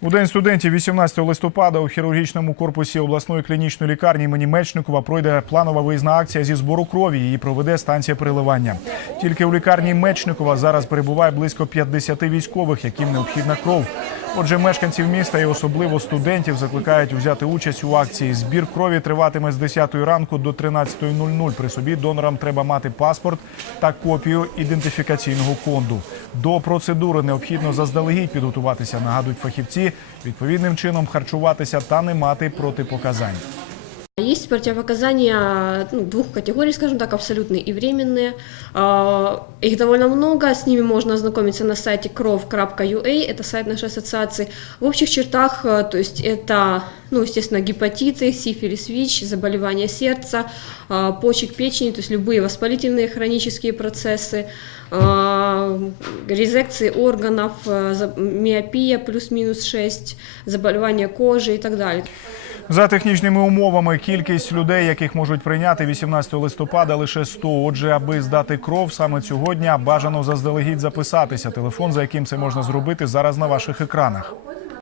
У день студентів 18 листопада у хірургічному корпусі обласної клінічної лікарні імені Мечникова пройде планова виїзна акція зі збору крові. Її проведе станція переливання. Тільки у лікарні Мечникова зараз перебуває близько 50 військових, яким необхідна кров. Отже, мешканців міста і особливо студентів закликають взяти участь у акції. Збір крові триватиме з 10 ранку до 13.00. При собі донорам треба мати паспорт та копію ідентифікаційного фонду. До процедури необхідно заздалегідь підготуватися, нагадують фахівці, відповідним чином харчуватися та не мати протипоказань. Есть противопоказания ну, двух категорий, скажем так, абсолютные и временные. А, Их довольно много, с ними можно ознакомиться на сайте кров.ua, это сайт нашей ассоциации. В общих чертах, э, то есть это, ну, естественно, гепатиты, сифилис, ВИЧ, заболевания сердца, а, почек, печени, то есть любые воспалительные хронические процессы, а, резекции органов, за- миопия плюс-минус 6, заболевания кожи и так далее. За технічними умовами кількість людей, яких можуть прийняти 18 листопада, лише 100. Отже, аби здати кров саме цього дня, бажано заздалегідь записатися. Телефон, за яким це можна зробити, зараз на ваших екранах.